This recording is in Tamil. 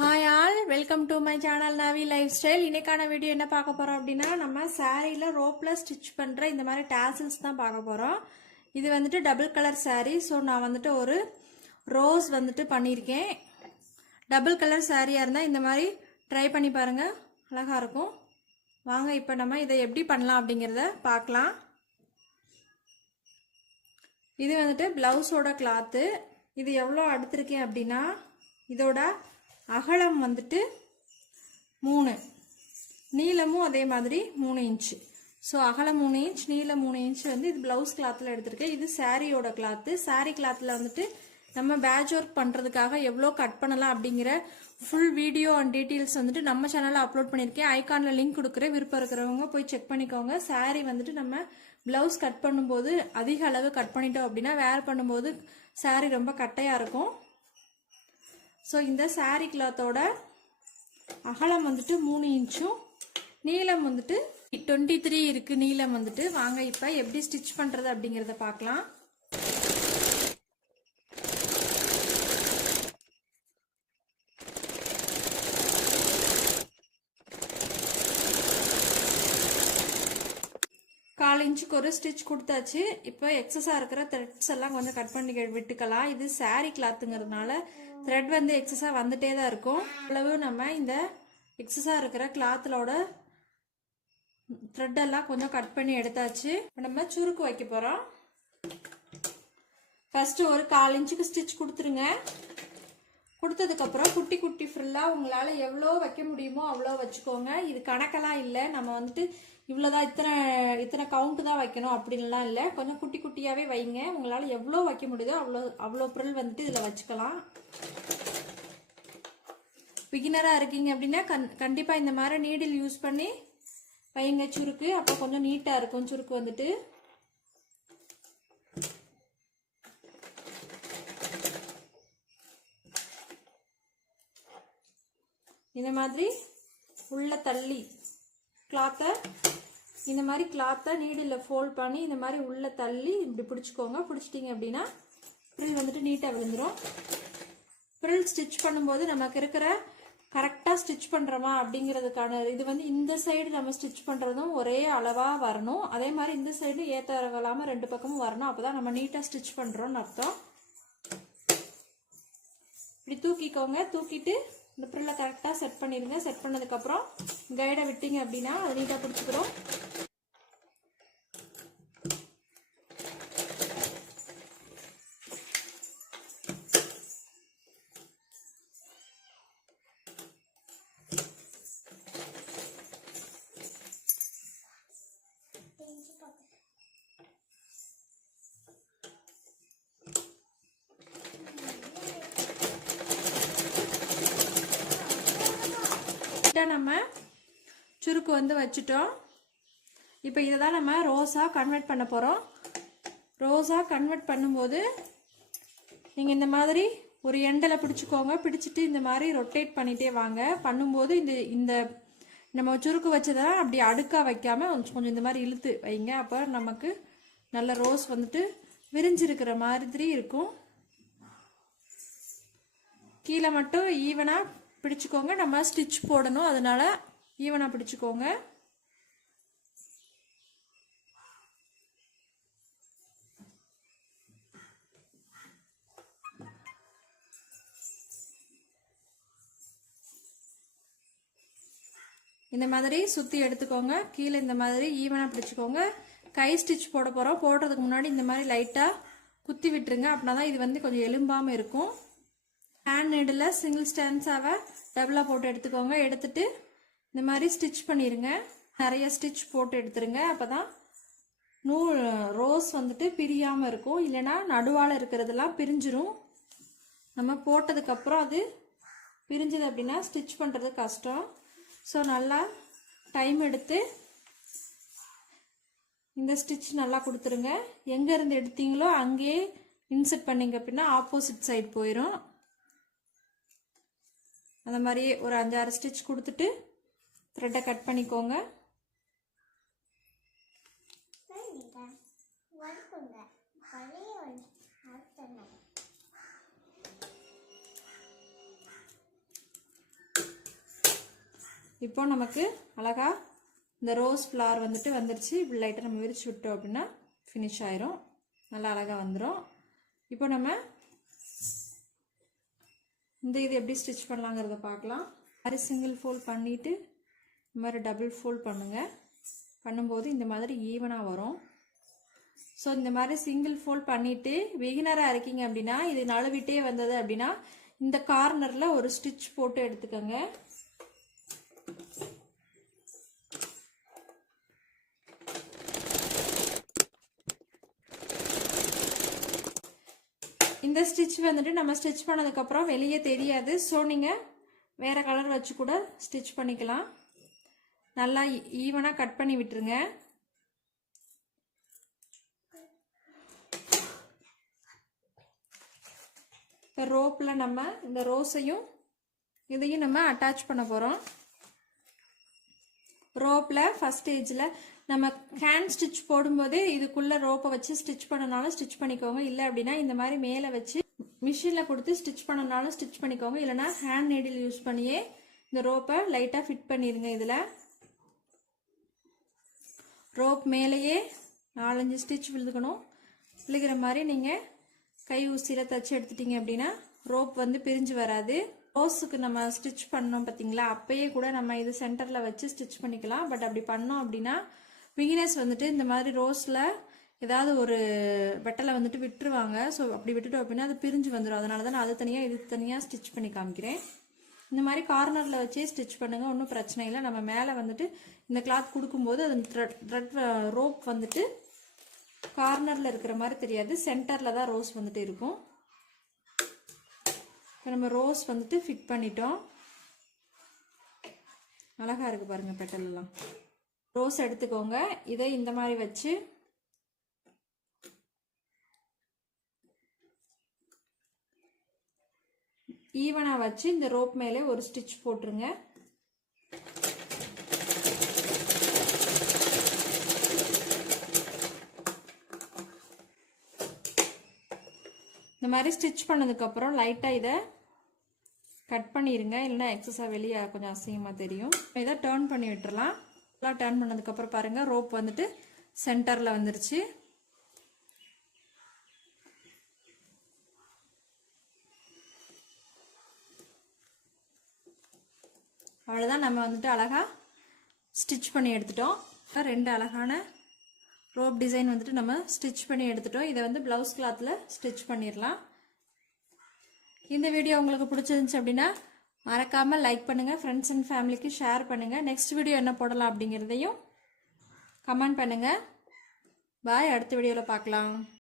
Hi all, welcome to my channel Navi life style. இன்னைக்கான வீடியோ என்ன பார்க்க போகிறோம் அப்படின்னா, நம்ம சாரியில் ரோப்பில் ஸ்டிச் பண்ணுற இந்த மாதிரி டேசல்ஸ் தான் பார்க்க போகிறோம். இது வந்துட்டு டபுள் கலர் சாரீ. ஸோ நான் வந்துட்டு ஒரு ரோஸ் வந்துட்டு பண்ணியிருக்கேன். டபுள் கலர் சாரியாக இருந்தால் இந்த மாதிரி ட்ரை பண்ணி பாருங்கள், அழகாக இருக்கும். வாங்க இப்போ நம்ம இதை எப்படி பண்ணலாம் அப்படிங்கிறத பார்க்கலாம். இது வந்துட்டு ப்ளவுஸோட கிளாத்து. இது எவ்வளோ அடுத்திருக்கேன் அப்படின்னா, இதோட அகலம் வந்துட்டு 3, நீளமும் அதே மாதிரி 3 இன்ச்சு. ஸோ அகலம் 3 இன்ச், நீளம் 3 இன்ச் வந்து இது ப்ளவுஸ் கிளாத்தில் எடுத்திருக்கேன். இது சாரியோட கிளாத்து. சாரி கிளாத்தில் வந்துட்டு நம்ம பேட்ச் ஒர்க் பண்ணுறதுக்காக எவ்வளோ கட் பண்ணலாம் அப்படிங்கிற ஃபுல் வீடியோ அண்ட் டீட்டெயில்ஸ் வந்துட்டு நம்ம சேனலில் அப்லோட் பண்ணியிருக்கேன். ஐகானில் லிங்க் கொடுக்குறேன், விருப்பம் இருக்கிறவங்க போய் செக் பண்ணிக்கோங்க. சாரி வந்துட்டு நம்ம ப்ளவுஸ் கட் பண்ணும்போது அதிக அளவு கட் பண்ணிட்டோம் அப்படின்னா வேர் பண்ணும்போது சாரி ரொம்ப கட்டையாக இருக்கும். ஸோ இந்த சாரீ கிளாத்தோட அகலம் வந்துட்டு 3 இன்ச்சும் நீளம் வந்துட்டு 23 இருக்கு. நீளம் வந்துட்டு வாங்க இப்போ எப்படி ஸ்டிச் பண்ணுறது அப்படிங்கிறத பார்க்கலாம். கால் இன்ச்சுக்கு ஒரு ஸ்டிச் கொடுத்தாச்சு. இப்போ எக்ஸஸாக இருக்கிற த்ரெட்ஸ் எல்லாம் கொஞ்சம் கட் பண்ணி விட்டுக்கலாம். இது சாரீ கிளாத்துங்கிறதுனால த்ரெட் வந்து எக்ஸஸாக வந்துட்டே தான் இருக்கும். அளவு நம்ம இந்த எக்ஸஸாக இருக்கிற கிளாத்தோட த்ரெட்டெல்லாம் கொஞ்சம் கட் பண்ணி எடுத்தாச்சு. நம்ம சுருக்கு வைக்க போகிறோம். ஃபஸ்ட்டு ஒரு 1/4 இன்ச்சுக்கு ஸ்டிச் கொடுத்துருங்க. கொடுத்ததுக்கப்புறம் குட்டி குட்டி ஃப்ரில்லாக உங்களால் எவ்வளோ வைக்க முடியுமோ அவ்வளோ வச்சுக்கோங்க. இது கணக்கெல்லாம் இல்லை, நம்ம வந்துட்டு இவ்வளோதான் இத்தனை கவுண்ட் தான் வைக்கணும் அப்படின்லாம் இல்லை. கொஞ்சம் குட்டி குட்டியாகவே வைங்க. உங்களால் எவ்வளோ வைக்க முடியுதோ அவ்வளோ ஃப்ரில் வந்துட்டு இதில் வச்சுக்கலாம். பிகினராக இருக்கீங்க அப்படின்னா கண்டிப்பாக இந்த மாதிரி நீடில் யூஸ் பண்ணி வைங்க சுருக்கு. அப்போ கொஞ்சம் நீட்டாக இருக்கும் சுருக்கு வந்துட்டு. இந்த மாதிரி உள்ள தள்ளி கிளாத்தை இந்த மாதிரி கிளாத்தை நீடில் ஃபோல்ட் பண்ணி இந்த மாதிரி உள்ள தள்ளி இப்படி பிடிச்சிக்கோங்க. பிடிச்சிட்டிங்க அப்படின்னா ஃப்ரில் வந்துட்டு நீட்டாக விழுந்துடும். ஃப்ரில் ஸ்டிச் பண்ணும்போது நமக்கு இருக்கிற கரெக்டாக ஸ்டிச் பண்ணுறோமா அப்படிங்கிறதுக்கான இது வந்து இந்த சைடு நம்ம ஸ்டிச் பண்ணுறதும் ஒரே அளவாக வரணும். அதே மாதிரி இந்த சைடு ஏற்றவலாமல் 2 பக்கமும் வரணும். அப்போ தான் நம்ம நீட்டாக ஸ்டிச் பண்ணுறோன்னு அர்த்தம். இப்படி தூக்கிக்கோங்க. தூக்கிட்டு இந்த ஃப்ரில்லை கரெக்டாக செட் பண்ணிடுங்க. செட் பண்ணதுக்கப்புறம் கைடை விட்டீங்க அப்படின்னா அது நீட்டாக பிடிச்சிக்கிறோம். நம்ம சுருக்கு வந்து வச்சுட்டோம். இப்போ இதை தான் நம்ம ரோஸாக கன்வெர்ட் பண்ண போகிறோம். ரோஸாக கன்வெர்ட் பண்ணும்போது நீங்கள் இந்த மாதிரி ஒரு எண்டில் பிடிச்சிக்கோங்க. பிடிச்சிட்டு இந்த மாதிரி ரொட்டேட் பண்ணிகிட்டே வாங்க. பண்ணும்போது இந்த நம்ம சுருக்கு வச்சதை அப்படி அடுக்காக வைக்காமல் கொஞ்சம் இந்த மாதிரி இழுத்து வைங்க. அப்போ நமக்கு நல்ல ரோஸ் வந்துட்டு விரிஞ்சிருக்கிற மாதிரி இருக்கும். கீழே மட்டும் ஈவனாக பிடிச்சிக்கோங்க. நம்ம ஸ்டிச் போடணும், அதனால ஈவனாக பிடிச்சிக்கோங்க. இந்த மாதிரி சுற்றி எடுத்துக்கோங்க. கீழே இந்த மாதிரி ஈவனாக பிடிச்சிக்கோங்க. கை ஸ்டிச் போட போகிறோம். போடுறதுக்கு முன்னாடி இந்த மாதிரி லைட்டாக குத்தி விட்டுருங்க. அப்படின்னா தான் இது வந்து கொஞ்சம் எலும்பாமல் இருக்கும். ஹேண்ட் நீடில் சிங்கிள் ஸ்டான்ஸாவை டபுளாக போட்டு எடுத்துக்கோங்க. எடுத்துட்டு இந்த மாதிரி ஸ்டிச் பண்ணிடுங்க. நிறைய ஸ்டிச் போட்டு எடுத்துருங்க. அப்போ தான் ரோஸ் வந்துட்டு பிரியாமல் இருக்கும். இல்லைன்னா நடுவால் இருக்கிறதெல்லாம் பிரிஞ்சிரும். நம்ம போட்டதுக்கப்புறம் அது பிரிஞ்சது அப்படின்னா ஸ்டிச் பண்ணுறது கஷ்டம். ஸோ நல்லா டைம் எடுத்து இந்த ஸ்டிச் நல்லா கொடுத்துருங்க. எங்கேருந்து எடுத்தீங்களோ அங்கேயே இன்செர்ட் பண்ணிங்க அப்படின்னா ஆப்போசிட் சைடு போயிடும். அந்த மாதிரியே ஒரு 5-6 ஸ்டிச் கொடுத்துட்டு த்ரெட்டை கட் பண்ணிக்கோங்க. இப்போ நமக்கு அழகா இந்த ரோஸ் ஃப்ளவர் வந்துட்டு வந்துருச்சு. இப்படி லைட்டாக நம்ம விரிச்சு விட்டோம் அப்படின்னா ஃபினிஷ் ஆயிரும். நல்லா அழகாக வந்துடும். இப்போ நம்ம இந்த இது எப்படி ஸ்டிச் பண்ணலாங்கிறத பார்க்கலாம். மாதிரி சிங்கிள் ஃபோல்ட் பண்ணிவிட்டு இந்த மாதிரி டபுள் ஃபோல்ட் பண்ணுங்கள். பண்ணும்போது இந்த மாதிரி ஈவனாக வரும். ஸோ இந்த மாதிரி சிங்கிள் ஃபோல்ட் பண்ணிவிட்டு பிகினராக இருக்கீங்க அப்படின்னா இது நழுவிட்டே வந்தது அப்படின்னா இந்த கார்னரில் ஒரு ஸ்டிச் போட்டு எடுத்துக்கோங்க. இந்த ஸ்டிச் வந்துட்டு நம்ம ஸ்டிச் பண்ணதுக்கப்புறம் வெளியே தெரியாது. ஸோ நீங்கள் வேறு கலர் வச்சு கூட ஸ்டிச் பண்ணிக்கலாம். நல்லா ஈவனாக கட் பண்ணி விட்டுருங்க. இப்போ ரோப்பில் நம்ம இந்த ரோஸையும் இதையும் நம்ம அட்டாச் பண்ண போகிறோம். ரோப்பில் ஃபஸ்ட் ஸ்டேஜில் நம்ம ஹேண்ட் ஸ்டிச் போடும்போதே இதுக்குள்ளே ரோப்பை வச்சு ஸ்டிச் பண்ணனாலும் ஸ்டிச் பண்ணிக்கோங்க. இல்லை அப்படின்னா இந்த மாதிரி மேலே வச்சு மிஷினில் கொடுத்து ஸ்டிச் பண்ணனாலும் ஸ்டிச் பண்ணிக்கோங்க. இல்லைனா ஹேண்ட் நீடில் யூஸ் பண்ணியே இந்த ரோப்பை லைட்டாக ஃபிட் பண்ணிடுங்க. இதில் ரோப் மேலேயே 4-5 ஸ்டிச் விழுதுக்கணும். விழுகிற மாதிரி நீங்கள் கை ஊசியில் தச்சு எடுத்துட்டீங்க அப்படின்னா ரோப் வந்து பிரிஞ்சு வராது. ரோஸுக்கு நம்ம ஸ்டிச் பண்ணோம் பார்த்தீங்களா, அப்பயே கூட நம்ம இது சென்டரில் வச்சு ஸ்டிச் பண்ணிக்கலாம். பட் அப்படி பண்ணோம் அப்படின்னா பிகினர்ஸ் வந்துட்டு இந்த மாதிரி ரோஸில் ஏதாவது ஒரு பெட்டலை வந்துட்டு விட்டுருவாங்க. ஸோ அப்படி விட்டுட்டோம் அப்படின்னா அது பிரிஞ்சு வந்துடும். அதனால தான் நான் அது தனியாக இது தனியாக ஸ்டிச் பண்ணி காமிக்கிறேன். இந்த மாதிரி கார்னரில் வச்சே ஸ்டிச் பண்ணுங்கள், ஒன்றும் பிரச்சனை இல்லை. நம்ம மேலே வந்துட்டு இந்த கிளாத் கொடுக்கும்போது அது த்ரெட் ரோப் வந்துட்டு கார்னரில் இருக்கிற மாதிரி தெரியாது, சென்டரில் தான் ரோஸ் வந்துட்டு இருக்கும். இப்போ நம்ம ரோஸ் வந்துட்டு ஃபிட் பண்ணிட்டோம். அழகாக இருக்குது பாருங்கள் பெட்டல்லாம். ரோஸ் எடுத்துக்கோங்க. இதை இந்த மாதிரி வச்சு ஈவனாக வச்சு இந்த ரோப் மேலே ஒரு ஸ்டிச் போட்டுருங்க. இந்த மாதிரி ஸ்டிச் பண்ணதுக்கப்புறம் லைட்டாக இதை கட் பண்ணிடுங்க. இல்லைன்னா எக்ஸஸாக வெளியே கொஞ்சம் அசிங்கமாக தெரியும். இதை டர்ன் பண்ணி விட்டுறலாம். எல்லாம் டர்ன் பண்ணதுக்கப்புறம் பாருங்கள் ரோப் வந்துட்டு சென்டரில் வந்துருச்சு. அவ்வளோதான், நம்ம வந்துட்டு அழகாக ஸ்டிச் பண்ணி எடுத்துட்டோம். 2 அழகான ரோப் டிசைன் வந்துட்டு நம்ம ஸ்டிச் பண்ணி எடுத்துட்டோம். இதை வந்து ப்ளவுஸ் கிளாத்தில் ஸ்டிச் பண்ணிடலாம். இந்த வீடியோ உங்களுக்கு பிடிச்சிருந்துச்சு அப்படின்னா மறக்காமல் லைக் பண்ணுங்கள், ஃப்ரெண்ட்ஸ் அண்ட் ஃபேமிலிக்கு ஷேர் பண்ணுங்கள். நெக்ஸ்ட் வீடியோ என்ன போடலாம் அப்படிங்கிறதையும் கமெண்ட் பண்ணுங்கள். பாய், அடுத்த வீடியோவில் பார்க்கலாம்.